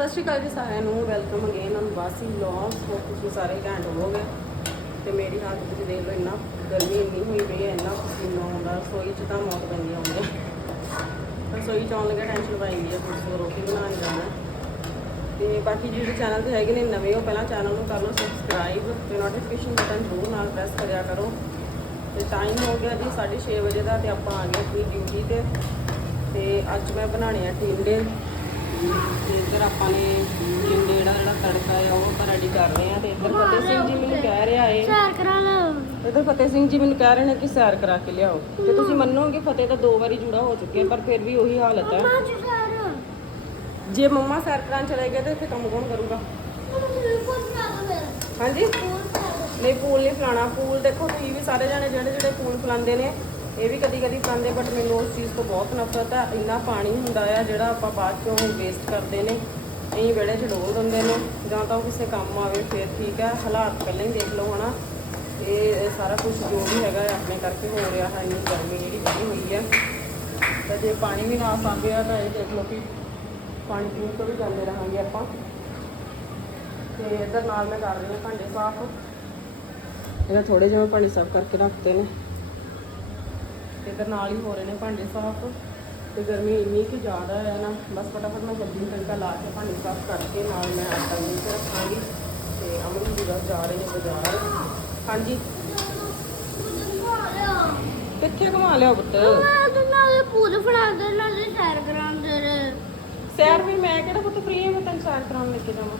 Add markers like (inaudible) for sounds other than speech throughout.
ਸਤਿ ਸ਼੍ਰੀ ਅਕਾਲ ਜੀ ਸਾਰਿਆਂ ਨੂੰ welcome again on Basi vlog hope ਤੁਸੀਂ ਸਾਰੇ ਘੈਂਟ ਹੋਵੋਗੇ। ਤੇ ਮੇਰੀ ਹਾਲਤ ਤੁਸੀਂ ਦੇਖ ਲਓ, ਇੰਨਾ ਗਰਮੀ ਇੰਨੀ ਹੋਈ ਪਈ ਹੈ, ਇੰਨਾ ਪਸੀਨਾ ਆਉਂਦਾ ਰਸੋਈ 'ਚ ਤਾਂ ਮੌਤ ਪੈਂਦੀ ਆਉਂਦੇ ਰਸੋਈ 'ਚ ਆਉਣ ਲੱਗਾ ਟੈਨਸ਼ਨ ਪਾਈ ਗਈ ਹੈ ਕੁਝ ਰੋਟੀ ਬਣਾਉਣ ਜਾਣਾ ਤੇ ਬਾਕੀ ਜਿਹੜੇ ਚੈਨਲ ਤੇ ਹੈਗੇ ਨੇ ਨਵੇਂ, ਉਹ ਪਹਿਲਾਂ ਚੈਨਲ ਨੂੰ ਕਰ ਲਓ ਸਬਸਕ੍ਰਾਈਬ ਤੇ ਨੋਟੀਫਿਕੇਸ਼ਨ ਬਟਨ ਜ਼ਰੂਰ ਨਾਲ ਪ੍ਰੈਸ ਕਰਿਆ ਕਰੋ। ਤੇ ਟਾਈਮ ਹੋ ਗਿਆ ਜੀ 6:30 ਵਜੇ ਦਾ ਤੇ ਆਪਾਂ ਆ ਗਏ ਆਪਣੀ ਡਿਊਟੀ ਤੇ। ਤੇ ਅੱਜ ਮੈਂ ਬਣਾਣੇ ਆ ਟਿੰਡੇ। ਤੇ ਇੱਧਰ ਆਪਾਂ ਨੇ ਟਿੰਡੇ ਜਿਹੜਾ ਜਿਹੜਾ ਤੜਕਾ ਆ ਉਹ ਆਪਾਂ ਰੈਡੀ ਕਰ ਰਹੇ ਆ ਤੇ ਇੱਧਰ ਫਤਿਹ ਸਿੰਘ ਜੀ ਮੈਨੂੰ ਕਹਿ ਰਿਹਾ ਏ। ਸੈਰ ਕਰਾ ਲਓ। ਇੱਧਰ ਫਤਿਹ ਸਿੰਘ ਜੀ ਮੈਨੂੰ ਕਹਿ ਰਹੇ ਨੇ ਕਿ ਸੈਰ ਕਰਾ ਕੇ ਲਿਆਓ। ਤੇ ਤੁਸੀਂ ਮੰਨੋਗੇ ਫਤਿਹ ਤਾਂ ਦੋ ਵਾਰੀ ਜੂੜਾ ਹੋ ਚੁੱਕੇ ਪਰ ਫਿਰ ਵੀ ਉਹੀ ਹਾਲਤ ਹੈ ਜੀ ਮੰਮਾ ਸੈਰ ਕਰਾਂ ਚਲੇ ਗਏ ਤੇ ਫਿਰ ਕੰਮ ਕੌਣ ਕਰੂਗਾ? ਹਾਂਜੀ? ਨਹੀਂ ਪੂਲ ਨਹੀਂ ਫਲਾਣਾ। ਪੂਲ ਦੇਖੋ ਤੁਸੀਂ ਵੀ ਸਾਰੇ ਜਾਣੇ ਜਿਹੜੇ ਜਿਹੜੇ ਪੂਲ ਫਲਾਉਂਦੇ ਨੇ ਇਹ ਵੀ ਕਦੀ ਕਦੀ ਫਲਾਉਂਦੇ ਬਟ ਮੈਨੂੰ ਉਸ ਚੀਜ਼ ਤੋਂ ਬਹੁਤ ਨਫ਼ਰਤ ਹੈ ਇੰਨਾ ਪਾਣੀ ਹੁੰਦਾ ਆ ਜਿਹੜਾ ਆਪਾਂ ਬਾਅਦ ਚੋਂ ਵੇਸਟ ਕਰਦੇ ਨੇ। ਅਸੀਂ ਵਿਹੜੇ 'ਚ ਡੋਲ ਦਿੰਦੇ ਨੇ। ਜਾਂ ਤਾਂ ਉਹ ਕਿਸੇ ਕੰਮ ਆਵੇ, ਫਿਰ ਠੀਕ ਹੈ ਹਾਲਾਤ ਪਹਿਲਾਂ ਹੀ ਦੇਖ ਲਓ, ਹਨਾ। ਇਹ ਇਹ ਸਾਰਾ ਕੁਝ ਜੋ ਵੀ ਹੈਗਾ ਆਪਣੇ ਕਰਕੇ ਹੋ ਰਿਹਾ ਹੈ। ਇੰਨੀ ਗਰਮੀ ਜਿਹੜੀ ਵਧੀ ਹੋਈ ਹੈ ਤਾਂ ਜੇ ਪਾਣੀ ਵੀ ਨਾ ਸਾਂਭਿਆ, ਤਾਂ ਇਹ ਦੇਖ ਲਓ ਕਿ ਪਾਣੀ ਪੀਣ ਤੋਂ ਵੀ ਜਾਂਦੇ ਰਹਾਂਗੇ ਆਪਾਂ। ਤੇ ਇਧਰ ਨਾਲ ਮੈਂ ਕਰ ਰਹੀ ਹਾਂ ਭਾਂਡੇ ਸਾਫ਼। ਇਹਨਾਂ ਥੋੜੇ ਜਿਹਾ ਮੈਂ ਭਾਂਡੇ ਸਾਫ਼ ਕਰਕੇ ਰੱਖਤੇ ਨੇ। ਇਧਰ ਨਾਲ ਹੀ ਹੋ ਰਹੇ ਨੇ ਭਾਂਡੇ ਸਾਫ਼। ਤੇ ਗਰਮੀ ਇੰਨੀ ਕਿ ਜ਼ਿਆਦਾ ਹੈ ਨਾ ਬਸ ਫਟਾਫਟ ਮੈਂ ਸਬਜ਼ੀ ਤੜਕਾ ਲਾ ਕੇ ਭਾਂਡੇ ਸਾਫ਼ ਕਰਕੇ ਨਾਲ ਮੈਂ ਆਟਾ ਗੁੰਨ ਕੇ ਰੱਖਾਂਗੀ। ਤੇ ਅਮਨ ਜੀ ਬਸ ਜਾ ਰਹੇ ਨੇ ਬਾਜ਼ਾਰ। ਹਾਂਜੀ। ਕਿੱਥੇ ਘੁਮਾ ਲਿਆ ਪੁੱਤ? ਨਾਲੇ ਪੂਲ ਫੜਾਉਂਦੇ ਨਾਲੇ ਸੈਰ ਕਰਾਉਂਦੇ ਰਹੇ। ਸੈਰ ਵੀ ਮੈਂ ਕਿਹੜਾ ਪੁੱਤ ਫ੍ਰੀ ਹਾਂ ਮੈਂ ਤੈਨੂੰ ਸੈਰ ਕਰਾਉਣ ਲੈ ਕੇ ਜਾਵਾਂ।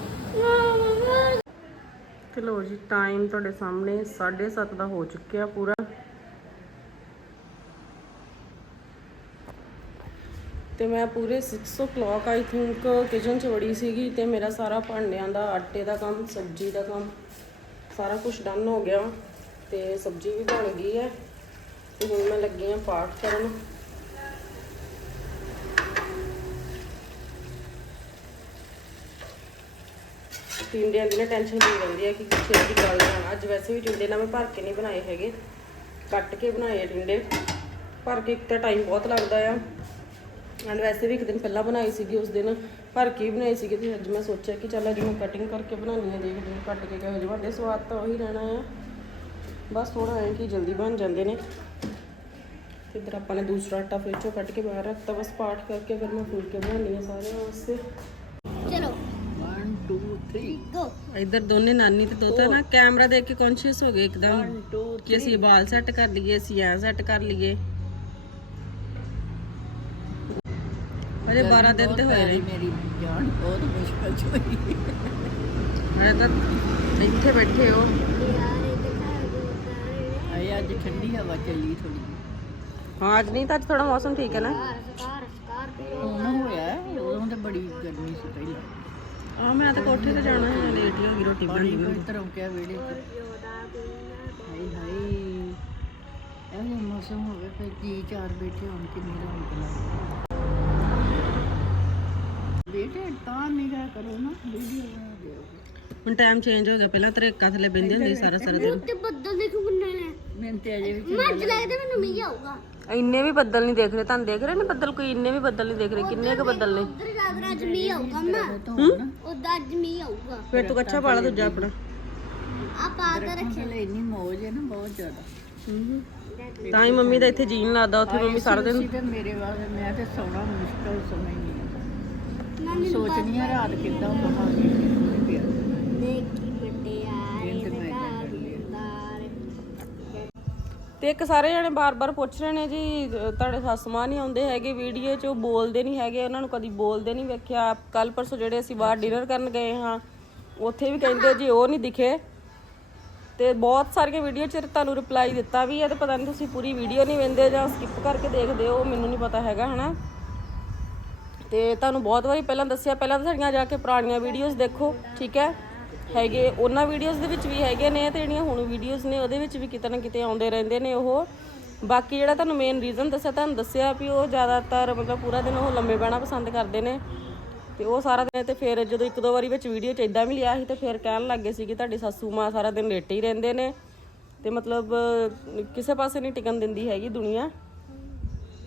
ਤੇ ਲੋ ਜੀ ਟਾਈਮ ਤੁਹਾਡੇ ਸਾਹਮਣੇ 7:30 ਦਾ ਹੋ ਚੁੱਕਿਆ ਪੂਰਾ। ਤੇ ਮੈਂ ਪੂਰੇ 6 ਕਲੋਕ ਆਈ ਥਿੰਕ ਕਿਚਨ 'ਚ ਵੜੀ ਸੀਗੀ ਤੇ ਮੇਰਾ ਸਾਰਾ ਭਾਂਡਿਆਂ ਦਾ, ਆਟੇ ਦਾ ਕੰਮ, ਸਬਜ਼ੀ ਦਾ ਕੰਮ, ਸਾਰਾ ਕੁਝ ਡਨ ਹੋ ਗਿਆ ਤੇ ਸਬਜ਼ੀ ਵੀ ਬਣ ਗਈ ਹੈ। ਤੇ ਹੁਣ ਮੈਂ ਲੱਗੀ ਆ ਪਾਠ ਕਰਨ। ਟਿੰਡਿਆਂ ਦੀ ਨਾ ਟੈਨਸ਼ਨ ਪਈ ਰਹਿੰਦੀ ਹੈ ਕਿ ਕਿੱਥੇ ਦੀ ਗੱਲ ਜਾਣਾ ਅੱਜ ਵੈਸੇ ਵੀ ਟਿੰਡੇ ਨਾ ਮੈਂ ਭਰ ਕੇ ਨਹੀਂ ਬਣਾਏ ਹੈਗੇ। ਕੱਟ ਕੇ ਬਣਾਏ ਟਿੰਡੇ। ਭਰ ਕੇ ਇੱਕ ਤਾਂ ਟਾਈਮ ਬਹੁਤ ਲੱਗਦਾ ਆ। ਐਂਡ ਵੈਸੇ ਵੀ ਇੱਕ ਦਿਨ ਪਹਿਲਾਂ ਬਣਾਈ ਸੀਗੀ ਉਸ ਦਿਨ ਭਰ ਕੇ ਹੀ ਬਣਾਈ ਸੀਗੀ ਤੇ ਅੱਜ ਮੈਂ ਸੋਚਿਆ ਕਿ ਚੱਲ ਅੱਜ ਮੈਂ ਕਟਿੰਗ ਕਰਕੇ ਬਣਾਉਣੀ ਹੈ ਦੇਖਦੇ ਹਾਂ ਕੱਟ ਕੇ ਕਿਹੋ ਜਿਹੇ ਬਣਦੇ ਸਵਾਦ ਤਾਂ ਉਹੀ ਰਹਿਣਾ ਆ। ਬਸ ਥੋੜਾ ਐਂ ਕਿ ਜਲਦੀ ਬਣ ਜਾਂਦੇ ਨੇ। ਤੇ ਇੱਧਰ ਆਪਾਂ ਨੇ ਦੂਸਰਾ ਆਟਾ ਫ੍ਰਿਜ ਚੋਂ ਕੱਢ ਕੇ ਬਾਹਰ ਰੱਖਤਾ ਬਸ ਪਾਠ ਕਰਕੇ ਫਿਰ ਮੈਂ ਫੁਲਕੇ ਬਣਾਉਣੀ ਆ ਸਾਰਿਆਂ ਵਾਸਤੇ। ਚਲੋ। 1 2 3 ਗੋ ਇੱਧਰ ਦੋਨੇ ਨਾਨੀ ਤੇ ਦੋਤਾ ਨਾ ਕੈਮਰਾ ਦੇਖ ਕੇ ਕੌਨਸ਼ੀਅਸ ਹੋ ਗਏ ਇੱਕਦਮ 1 2 ਕਿ ਅਸੀਂ ਵਾਲ ਸੈੱਟ ਕਰ ਲਈਏ ਅਸੀਂ ਐ ਸੈੱਟ ਕਰ ਲਈਏ। ਅਰੇ 12 ਦਿਨ ਤੇ ਹੋਏ ਨੇ। ਮੇਰੀ ਜਾਨ ਬਹੁਤ ਮੁਸ਼ਕਲ ਚ ਹੋਈ। ਮੈਂ ਤਾਂ ਇੱਥੇ ਬੈਠੇ ਹੋ। ਆਏ ਅੱਜ ਠੰਡੀ ਹਵਾ ਚੱਲੀ ਥੋੜੀ ਹਾਂ ਅੱਜ ਨਹੀਂ ਤਾਂ ਅੱਜ ਥੋੜਾ ਮੌਸਮ ਠੀਕ ਹੈ ਨਾ। ਹੁਣ ਹੋਇਆ ਉਦੋਂ ਤੇ ਬੜੀ ਗਰਮੀ ਸੀ ਪਹਿਲਾਂ। ਆ ਮੈਂ ਤਾਂ ਕੋਠੇ ਤੇ ਜਾਣਾ ਹੈ ਲੇਟ ਹੀ ਹੋ ਗਈ ਰੋਟੀ ਬਣਾਉਣੀ। ਕੋਈ ਤਰ੍ਹਾਂ ਕਿਆ ਵੇੜੇ ਹਾਏ ਹਾਏ ਇਹ ਮੌਸਮ ਹੋਵੇ ਫਿਰ ਜੀ ਚਾਰ ਬੈਠੇ ਹੋਣ ਕਿੰਨੀ ਰੌਣਕ ਲੱਗ ਬੇਟੇ ਤਾਂ ਨਿਗਾ ਕਰੋ ਨਾ ਵੀਡੀਓ ਬਣਾ ਦਿਓ। ਹੁਣ ਟਾਈਮ ਚੇਂਜ ਹੋ ਗਿਆ ਪਹਿਲਾਂ ਤਰੇਕਾ ਥੱਲੇ ਬੈੰਦੇ ਹੁੰਦੇ ਸੀ ਸਾਰਾ ਸਾਰਾ ਦਿਨ। ਤੇ ਬੱਦਲ ਦੇਖੋ ਕਿੰਨੇ ਨੇ। ਮੈਨੂੰ ਤੇ ਅਜੇ ਵੀ ਮੱਝ ਲੱਗਦਾ ਮੈਨੂੰ ਮੀਂਹ ਆਊਗਾ। ਇੰਨੇ ਵੀ ਬੱਦਲ ਨਹੀਂ ਦੇਖ ਰਹੇ ਤੁਹਾਨੂੰ ਦੇਖ ਰਹੇ ਨੇ ਬੱਦਲ ਕੋਈ? ਇੰਨੇ ਵੀ ਬੱਦਲ ਨਹੀਂ ਦੇਖ ਰਹੇ ਕਿੰਨੇ ਕੁ ਬੱਦਲ ਨੇ? ਉਧਰ ਜਾਦਰ ਅੱਜ ਮੀਂਹ ਆਊਗਾ ਨਾ ਧੋਣ ਉਧਰ ਅੱਜ ਮੀਂਹ ਆਊਗਾ। ਫਿਰ ਤੂੰ ਕੱਛਾ ਪਾਲਾ ਦੂਜਾ ਆਪਣਾ। ਆ ਪਾ ਕੇ ਰੱਖਿਆ। ਥੱਲੇ ਇੰਨੀ ਮੌਜ ਹੈ ਨਾ ਬਹੁਤ ਜ਼ਿਆਦਾ। ਤਾਂ ਹੀ ਮੰਮੀ ਦਾ ਇੱਥੇ ਜੀਣ ਲੱਗਦਾ ਉੱਥੇ ਮੰਮੀ ਸਾਰਾ ਦਿਨ ਮੇਰੇ ਵਾਸਤੇ ਮੈਂ ਤੇ ਸੌਣਾ ਮੁਸ਼ਕਲ ਸਮਝਦੀ ਸੋਚਦੀ ਹਾਂ ਰਾਤ ਕਿੱਦਾਂ ਕਹਾਂਗੀ ਤੇ ਇੱਕ ਸਾਰੇ ਜਣੇ ਬਾਰ-ਬਾਰ ਪੁੱਛ ਰਹੇ ਨੇ ਜੀ ਤੁਹਾਡੇ ਸੱਸ ਮਾਂ ਨਹੀਂ ਆਉਂਦੇ ਹੈਗੇ ਵੀਡੀਓ 'ਚ ਉਹ ਬੋਲਦੇ ਨਹੀਂ ਹੈਗੇ ਉਹਨਾਂ ਨੂੰ ਕਦੀ ਬੋਲਦੇ ਨਹੀਂ ਵੇਖਿਆ। ਕੱਲ ਪਰਸੋਂ ਜਿਹੜੇ ਅਸੀਂ ਬਾਹਰ ਡਿਨਰ ਕਰਨ ਗਏ ਹਾਂ ਉੱਥੇ ਵੀ ਕਹਿੰਦੇ ਜੀ ਉਹ ਨਹੀਂ ਦਿਖੇ। ਤੇ ਬਹੁਤ ਸਾਰੀਆਂ ਵੀਡੀਓ 'ਚ ਤੁਹਾਨੂੰ ਰਿਪਲਾਈ ਦਿੱਤਾ ਵੀ ਹੈ ਤੇ ਪਤਾ ਨਹੀਂ ਤੁਸੀਂ ਪੂਰੀ ਵੀਡੀਓ ਨਹੀਂ ਵੇਂਦੇ ਜਾਂ ਸਕਿਪ ਕਰਕੇ ਦੇਖਦੇ ਹੋ ਮੈਨੂੰ ਨਹੀਂ ਪਤਾ ਹੈਗਾ ਹਨਾ? ਤੇ ਤੁਹਾਨੂੰ ਬਹੁਤ ਵਾਰੀ ਪਹਿਲਾਂ ਦੱਸਿਆ, ਪਹਿਲਾਂ ਤਾਂ ਸਾਡੀਆਂ ਜਾ ਕੇ ਪੁਰਾਣੀਆਂ ਵੀਡੀਓਜ਼ ਦੇਖੋ, ਠੀਕ ਹੈ? ਹੈਗੇ, ਉਹਨਾਂ ਵੀਡੀਓਜ਼ ਦੇ ਵਿੱਚ ਵੀ ਹੈਗੇ ਨੇ ਤੇ ਜਿਹੜੀਆਂ ਹੁਣ ਵੀਡੀਓਜ਼ ਨੇ ਉਹਦੇ ਵਿੱਚ ਵੀ ਕਿਤੇ ਨਾ ਕਿਤੇ ਆਉਂਦੇ ਰਹਿੰਦੇ ਨੇ ਉਹ। ਬਾਕੀ ਜਿਹੜਾ ਤੁਹਾਨੂੰ ਮੇਨ ਰੀਜ਼ਨ ਦੱਸਿਆ, ਤੁਹਾਨੂੰ ਦੱਸਿਆ ਵੀ ਉਹ ਜ਼ਿਆਦਾਤਰ ਮਤਲਬ ਪੂਰਾ ਦਿਨ ਉਹ ਲੰਮੇ ਬਹਿਣਾ ਪਸੰਦ ਕਰਦੇ ਨੇ। ਤੇ ਉਹ ਸਾਰਾ ਦਿਨ ਤੇ ਫਿਰ ਜਦੋਂ ਇੱਕ ਦੋ ਵਾਰੀ ਵਿੱਚ ਵੀਡੀਓ ਚ ਇਦਾਂ ਵੀ ਲਿਆ ਸੀ ਤੇ ਫਿਰ ਕਹਿਣ ਲੱਗੇ ਸੀ ਕਿ ਤੁਹਾਡੀ ਸਾਸੂ ਮਾਂ ਸਾਰਾ ਦਿਨ ਲੇਟੇ ਹੀ ਰਹਿੰਦੇ ਨੇ। ਤੇ ਮਤਲਬ, ਕਿਸੇ ਪਾਸੇ ਨਹੀਂ ਟਿਕਣ ਦਿੰਦੀ ਹੈਗੀ ਦੁਨੀਆ।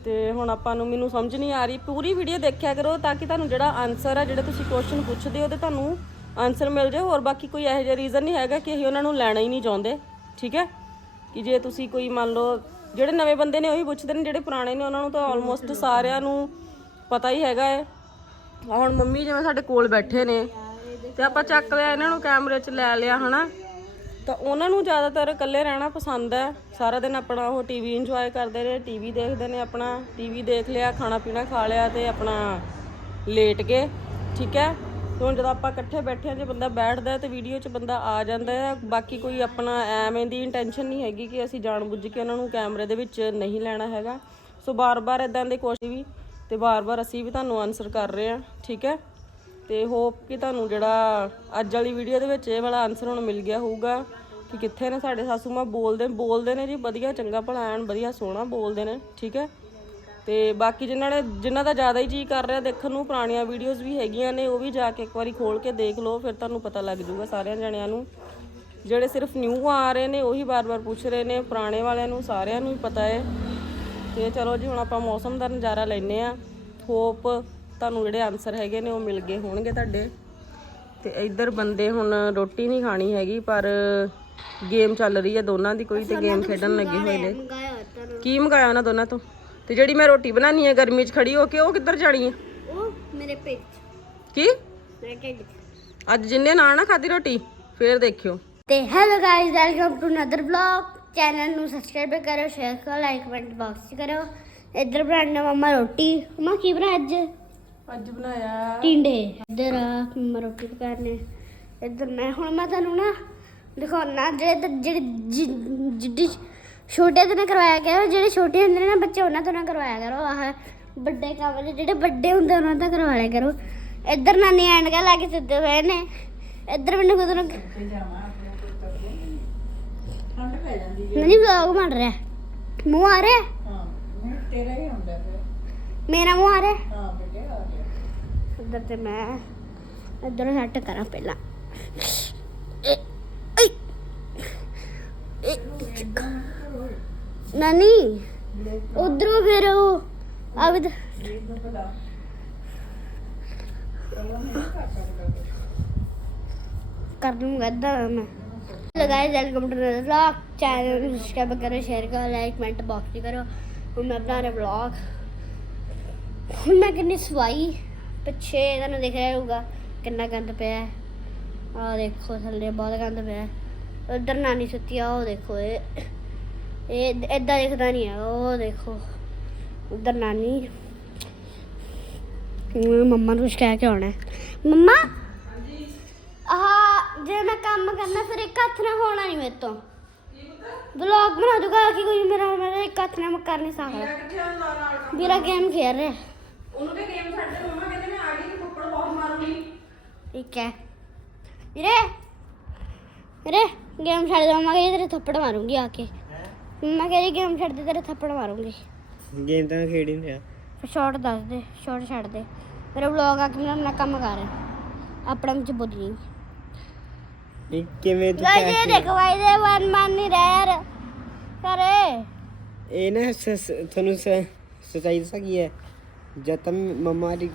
ਤੇ ਹੁਣ ਆਪਾਂ ਨੂੰ ਮੈਨੂੰ ਸਮਝ ਨਹੀਂ ਆ ਰਹੀ। ਪੂਰੀ ਵੀਡੀਓ ਦੇਖਿਆ ਕਰੋ ਤਾਂ ਕਿ ਤੁਹਾਨੂੰ ਜਿਹੜਾ ਆਨਸਰ ਆ, ਜਿਹੜਾ ਤੁਸੀਂ ਕੁਐਸਚਨ ਪੁੱਛਦੇ ਹੋ ਤੇ ਤੁਹਾਨੂੰ ਆਨਸਰ ਮਿਲ ਜਾਏ। ਹੋਰ ਬਾਕੀ ਕੋਈ ਇਹੋ ਜਿਹਾ ਰੀਜ਼ਨ ਨਹੀਂ ਹੈਗਾ ਕਿ ਅਸੀਂ ਉਹਨਾਂ ਨੂੰ ਲੈਣਾ ਹੀ ਨਹੀਂ ਚਾਹੁੰਦੇ। ਠੀਕ ਹੈ? ਕਿ ਜੇ ਤੁਸੀਂ ਕੋਈ ਮੰਨ ਲਓ, ਜਿਹੜੇ ਨਵੇਂ ਬੰਦੇ ਨੇ ਉਹੀ ਪੁੱਛਦੇ ਨੇ, ਜਿਹੜੇ ਪੁਰਾਣੇ ਨੇ, ਉਹਨਾਂ ਨੂੰ ਤਾਂ ਆਲਮੋਸਟ ਸਾਰਿਆਂ ਨੂੰ ਪਤਾ ਹੀ ਹੈਗਾ ਹੈ। ਹੁਣ ਮੰਮੀ ਜਿਵੇਂ ਸਾਡੇ ਕੋਲ ਬੈਠੇ ਨੇ, ਤੇ ਆਪਾਂ ਚੱਕ ਲਿਆ, ਇਹਨਾਂ ਨੂੰ ਕੈਮਰੇ 'ਚ ਲੈ ਲਿਆ, ਹਨਾ? ਤਾਂ ਉਹਨਾਂ ਨੂੰ ਜ਼ਿਆਦਾਤਰ ਇਕੱਲੇ ਰਹਿਣਾ ਪਸੰਦ ਹੈ। ਸਾਰਾ ਦਿਨ ਆਪਣਾ ਉਹ ਟੀਵੀ ਇੰਜੋਏ ਕਰਦੇ ਨੇ ਟੀਵੀ ਦੇਖਦੇ ਨੇ ਆਪਣਾ ਟੀਵੀ ਦੇਖ ਲਿਆ, ਖਾਣਾ ਪੀਣਾ ਖਾ ਲਿਆ ਤੇ ਆਪਣਾ ਲੇਟ ਗਏ, ਠੀਕ ਹੈ। ਤੇ ਹੁਣ ਜਦੋਂ ਆਪਾਂ ਇਕੱਠੇ ਬੈਠੇ ਹਾਂ, ਜੇ ਬੰਦਾ ਬੈਠਦਾ ਹੈ ਤੇ ਵੀਡੀਓ 'ਚ ਬੰਦਾ ਆ ਜਾਂਦਾ ਹੈ। ਬਾਕੀ ਕੋਈ ਆਪਣਾ ਐਵੇਂ ਦੀ ਇੰਟੈਂਸ਼ਨ ਨਹੀਂ ਹੈਗੀ ਕਿ ਅਸੀਂ ਜਾਣਬੁੱਝ ਕੇ ਉਹਨਾਂ ਨੂੰ ਕੈਮਰੇ ਦੇ ਵਿੱਚ ਨਹੀਂ ਲੈਣਾ ਹੈਗਾ। ਸੋ ਬਾਰ-ਬਾਰ ਇਦਾਂ ਦੇ ਕੁਐਸਚਨ ਵੀ ਤੇ ਬਾਰ-ਬਾਰ ਅਸੀਂ ਵੀ ਤੁਹਾਨੂੰ ਆਨਸਰ ਕਰ ਰਹੇ ਹਾਂ, ਠੀਕ ਹੈ। ਤੇ ਹੋਪ ਕਿ ਤੁਹਾਨੂੰ ਜਿਹੜਾ ਅੱਜ ਵਾਲੀ ਵੀਡੀਓ ਦੇ ਵਿੱਚ ਇਹ ਵਾਲਾ ਆਨਸਰ ਹੁਣ ਮਿਲ ਗਿਆ ਹੋਊਗਾ ਕਿ ਕਿੱਥੇ ਨੇ ਸਾਡੇ ਸਾਸੂ ਮਾਂ, ਬੋਲਦੇ ਬੋਲਦੇ ਨੇ ਜੀ, ਵਧੀਆ, ਚੰਗਾ ਭਲਾ ਐਨ, ਵਧੀਆ, ਸੋਹਣਾ ਬੋਲਦੇ ਨੇ, ਠੀਕ ਹੈ? ਤੇ ਬਾਕੀ ਜਿਨ੍ਹਾਂ ਨੇ ਜਿਨ੍ਹਾਂ ਦਾ ਜ਼ਿਆਦਾ ਹੀ ਜੀ ਕਰ ਰਿਹਾ ਦੇਖਣ ਨੂੰ, ਪੁਰਾਣੀਆਂ ਵੀਡੀਓਜ਼ ਵੀ ਹੈਗੀਆਂ ਨੇ, ਉਹ ਵੀ ਜਾ ਕੇ ਇੱਕ ਵਾਰੀ ਖੋਲ ਕੇ ਦੇਖ ਲਓ, ਫਿਰ ਤੁਹਾਨੂੰ ਪਤਾ ਲੱਗ ਜਾਊਗਾ ਸਾਰਿਆਂ ਜਣਿਆਂ ਨੂੰ। ਜਿਹੜੇ ਸਿਰਫ ਨਿਊ ਆ ਰਹੇ ਨੇ, ਉਹੀ ਬਾਰ-ਬਾਰ ਪੁੱਛ ਰਹੇ ਨੇ, ਪੁਰਾਣੇ ਵਾਲਿਆਂ ਨੂੰ, ਸਾਰਿਆਂ ਨੂੰ ਹੀ ਪਤਾ ਹੈ। ਤੇ ਚਲੋ ਜੀ, ਹੁਣ ਆਪਾਂ ਮੌਸਮ ਦਾ ਨਜ਼ਾਰਾ ਲੈਨੇ ਆ ਹੋਪ ਤੁਹਾਨੂੰ ਜਿਹੜੇ ਆਨਸਰ ਹੈਗੇ ਨੇ ਉਹ ਮਿਲ ਗਏ ਹੋਣਗੇ ਤੁਹਾਡੇ। ਤੇ ਇੱਧਰ ਬੰਦੇ ਹੁਣ ਰੋਟੀ ਨਹੀਂ ਖਾਣੀ ਹੈਗੀ ਪਰ ਗੇਮ ਚੱਲ ਰਹੀ ਹੈ ਦੋਨਾਂ ਦੀ ਕੋਈ ਤੇ ਗੇਮ ਖੇਡਣ ਲੱਗੇ ਹੋਏ ਨੇ। ਕੀ ਮੰਗਾਇਆ ਉਹਨਾਂ ਦੋਨਾਂ ਤੋਂ? ਤੇ ਜਿਹੜੀ ਮੈਂ ਰੋਟੀ ਬਣਾਉਣੀ ਹੈ ਗਰਮੀ 'ਚ ਖੜੀ ਹੋ ਕੇ ਉਹ ਕਿੱਧਰ ਜਾਣੀ ਹੈ? ਉਹ ਮੇਰੇ ਪੇਟ 'ਚ, ਕੀ? ਮੇਰੇ ਢਿੱਡ 'ਚ। ਅੱਜ ਜਿੰਨੇ ਨਾ ਨਾ ਖਾਦੀ ਰੋਟੀ ਫੇਰ ਦੇਖਿਓ। ਤੇ hello guys welcome to another vlog channel ਨੂੰ ਸਬਸਕ੍ਰਾਈਬ ਕਰੋ ਸ਼ੇਅਰ ਕਰੋ ਲਾਈਕ ਕਮੈਂਟ ਬਾਕਸ ਕਰੋ। ਇੱਧਰ ਬਣਾਉਣਾ ਮਮਾ ਰੋਟੀ। ਮਮਾ ਕੀ ਬਣਾ ਅੱਜ? ਅੱਜ ਬਣਾਇਆ। ਟਿੰਡੇ। ਇੱਧਰ ਆ ਮਮਾ ਰੋਟੀ ਪਕਾ ਰਹੇ ਨੇ ਇੱਧਰ ਮੈਂ ਹੁਣ ਮੈਂ ਤੁਹਾਨੂੰ ਨਾ ਦਿਖਾਉਣਾ ਜਿਹੜੇ ਜਿਹੜੇ ਜਿੱਡੀ ਛੋਟੇ ਤੋਂ ਨਾ ਕਰਵਾਇਆ ਗਿਆ ਜਿਹੜੇ ਛੋਟੇ ਹੁੰਦੇ ਨੇ ਨਾ ਬੱਚੇ ਉਹਨਾਂ ਤੋਂ ਨਾ ਕਰਵਾਇਆ ਕਰੋ। ਆਹ ਵੱਡੇ ਕੰਮ ਜਿਹੜੇ ਵੱਡੇ ਹੁੰਦੇ ਉਹਨਾਂ ਤੋਂ ਕਰਵਾ ਲਿਆ ਕਰੋ। ਇੱਧਰ ਨਾਨੀ ਐਂਡਗਾ ਲਾ ਕੇ ਸੁੱਤੇ ਹੋਏ ਨੇ। ਇੱਧਰ ਮੈਨੂੰ ਖੁਦ ਨੂੰ ਠੰਡ ਪੈ ਜਾਂਦੀ ਨਹੀਂ ਵਲੌਗ ਬਣ ਰਿਹਾ। ਮੂੰਹ ਆ ਰਿਹਾ? ਹਾਂ ਮੈਂ ਤੇਰਾ ਹੀ ਹੁੰਦਾ ਮੇਰਾ ਮੂੰਹ ਆ ਰਿਹਾ? ਹਾਂ ਇੱਧਰ ਤੇ ਮੈਂ ਇੱਧਰ ਸੈੱਟ ਕਰਾਂ ਪਹਿਲਾਂ। ਏ, ਏ, ਏ, ਨਾਨੀ ਉਧਰੋਂ ਫਿਰ ਉਹ ਆ ਵੀ ਕਰ ਦੂੰਗਾ ਇੱਦਾਂ ਮੈਂ। ਲਗਾਏ ਵੈਲਕਮ ਟੂ ਵਲੌਗ ਚੈਨਲ ਨੂੰ ਸਬਸਕ੍ਰਾਈਬ ਕਰੋ ਸ਼ੇਅਰ ਕਰੋ ਲਾਈਕ ਕਮੈਂਟ ਬਾਕਸ ਕਰੋ। ਹੁਣ ਮੈਂ ਬਣਾ ਰਿਹਾ ਵਲੌਗ ਹੁਣ ਮੈਂ ਕਿੰਨੀ ਸਵਾਈ। ਪਿੱਛੇ ਤੁਹਾਨੂੰ ਦਿਖ ਰਿਹਾ ਹੋਊਗਾ ਕਿੰਨਾ ਗੰਦ ਪਿਆ ਹੈ। ਆਹ ਦੇਖੋ ਥੱਲੇ ਬਹੁਤ ਗੰਦ ਪਿਆ ਉਧਰ ਨਾਨੀ ਸੁੱਤੀ ਆ ਉਹ ਦੇਖੋ ਇਹ। ਇਹ ਇਦਾਂ ਦਿਖਦਾ ਨਹੀਂ ਹੈ ਉਹ ਦੇਖੋ। ਉਧਰ ਨਾਨੀ। ਮੰਮਾ ਨੂੰ ਕਹਿ ਕੇ ਆਉਣਾ। ਮੰਮਾ? ਆਹ ਜੇ ਮੈਂ ਕੰਮ ਕਰਨਾ ਫਿਰ ਇੱਕ ਹੱਥ ਨਾਲ ਹੋਣਾ ਨਹੀਂ ਮੇਰੇ ਤੋਂ। ਵਲੌਗ ਬਣਾ ਦੂਗਾ ਕਿ ਕੋਈ ਮੇਰਾ ਮੇਰਾ ਇੱਕ ਹੱਥ ਨਾਲ ਕਰ ਨਹੀਂ ਸਕਦਾ। ਵੀਰਾ ਗੇਮ ਖੇਡ ਰਿਹਾ। ਉਹਨੂੰ ਤੇ ਗੇਮ ਛੱਡ ਦੇ ਮੰਮਾ ਕਹਿੰਦੇ ਮੈਂ ਆ ਗਈ ਤੇ ਕੁੱਪੜ ਬਹੁਤ ਮਾਰੂੰਗੀ। ਠੀਕ ਹੈ। ਵੀਰੇ ਵੀਰੇ ਗੇਮ ਛੱਡ ਦੇ ਮੰਮਾ ਕਹਿੰਦੀ ਤੇਰੇ ਥੱਪੜ ਮਾਰੂੰਗੀ ਆ ਕੇ। ਮੰਮਾ ਕਹਿੰਦੀ ਗੇਮ ਛੱਡ ਦੇ ਤੇਰੇ ਥੱਪੜ ਮਾਰੂੰਗੀ। ਗੇਮ ਤਾਂ ਖੇਡ ਹੀ ਨਹੀਂ ਰਿਹਾ। ਸ਼ਾਰਟ ਦੱਸ ਦੇ ਸ਼ਾਰਟ ਛੱਡ ਦੇ। ਮੇਰਾ ਵਲੌਗ ਆ ਕੇ ਆਪਣਾ ਕੰਮ ਕਰ। ਆਪਣਾ ਵਿੱਚ ਬੋਲੀ ਨਹੀਂ ਇਹ ਕਿਵੇਂ ਤੂੰ ਗਾਇਸ ਇਹ ਦੇਖੋ ਭਾਈ ਦੇ ਵਨ ਮਨ ਨਹੀਂ ਰਹਿ ਯਾਰ। ਕਰੇ ਇਹ ਨਾ ਸ- ਸ- ਤੁਹਾਨੂੰ ਸ- ਸੱਚਾਈ ਦੱਸਾਂ ਕੀ ਹੈ? ਜਦ ਤੱਕ ਮੰਮਾ ਦੀ